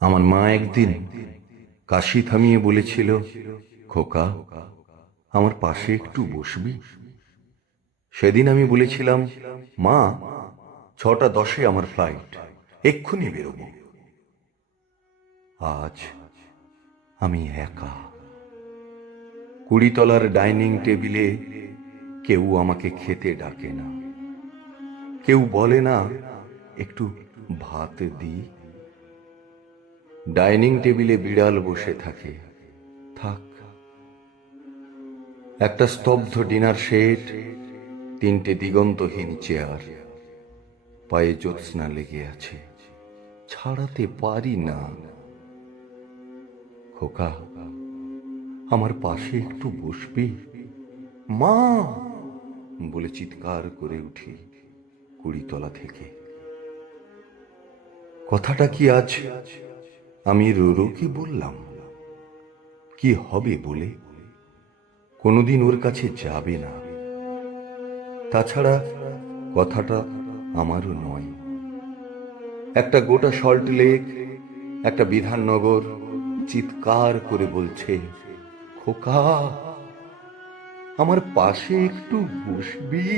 আমার মা একদিন কাশি থামিয়ে বলেছিল, খোকা, আমার পাশে একটু বসবি? সেদিন আমি বলেছিলাম, মা, 6টা 10-এ আমার ফ্লাইট, এক্ষুনি বেরোবো। আজ আমি একা 20তলার ডাইনিং টেবিলে। কেউ আমাকে খেতে ডাকে না, কেউ বলে না একটু ভাত দি। ডাইনিং টেবিলে বিড়াল বসে থাকে, থাক। একটা স্তব্ধ ডিনার সেট, 3টে দিগন্তহীন চেয়ার, পায়ে জ্যোৎস্না লেগে আছে, ছাড়াতে পারি না। খোকা, আমার পাশে একটু বসবি? মা বলে চিৎকার করে উঠি 20তলা থেকে। কথাটা কি আজ আমি রোরোকে বললাম? কি হবে বলে? কোনোদিন ওর কাছে যাবে না। তাছাড়া কথাটা আমারও নয়। একটা গোটা সল্ট লেক, একটা বিধাননগর চিৎকার করে বলছে, খোকা, আমার পাশে একটু বসবি?